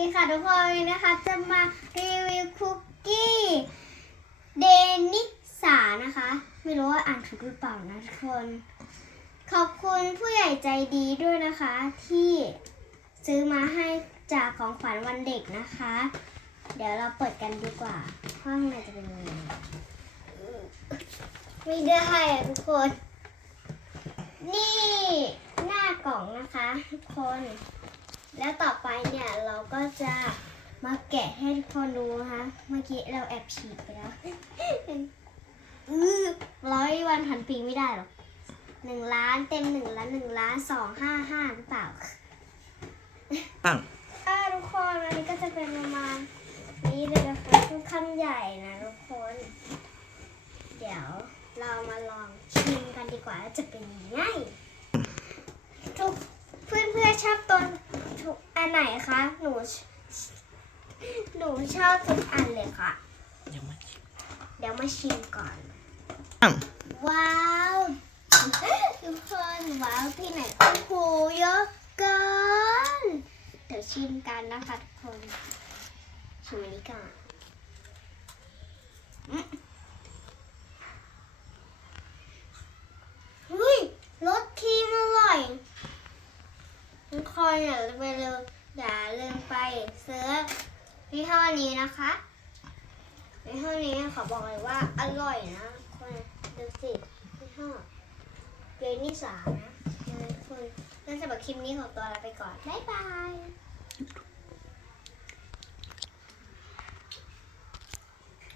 ดีค่ะทุกคนนะคะ จะมารีวิวคุกกี้เดนิสานะคะ ไม่รู้ว่าอ่านถูกหรือเปล่านะทุกคน ขอบคุณผู้ใหญ่ใจดีด้วยนะคะ ที่ซื้อมาให้จากของขวัญวันเด็กนะคะ เดี๋ยวเราเปิดกันดีกว่าว่าข้างในจะเป็นยังไงไม่ได้อะทุกคน นี่หน้ากล่องนะคะ ทุกคน แล้วต่อไปเนี่ยเราก็จะมาแกะให้ทุกคนดูนะคะ เมื่อกี้เราแอบฉีดไปแล้วอื้อร้อยวันพันปีไม่ได้หรอกหนึ่งล้านเต็มหนึ่งล้านหนึ่งล้านสองห้าห้าหรือเปล่าตั้งอ่าทุกคนอันนี้ก็จะเป็นประมาณนี้เลยนะคะค่อนข้างใหญ่นะทุกคน เดี๋ยวเรามาลองชิมกันดีกว่าว่าจะเป็นยังไงทุกเพื่อนเพื่อนๆชอบตัวทุก อันไหนคะ หนูชหนูชอบทุกอันเลยค่ะยังไม่เดี๋ยวมาชิมก่อนตั้งว้าวทุกคนว้าวที่ไหนโอ้โหเยอะเกินเดี๋ยวชิมกันนะคะทุกคน ชิมอันนี้ก่อนอืมเฮ้ยรสครีมอร่อยทุก คนอย่าไปลืมอย่าลืมไปซื้อยี่ห้อนี้นะคะยี่ห้อนี้ขอบอกเลยว่าอร่อยนะคนดูสิยี่ห้อเรนี่สานะคนงั้นสำหรับคลิปนี้ขอตัวลาไปก่อน บ๊ายบาย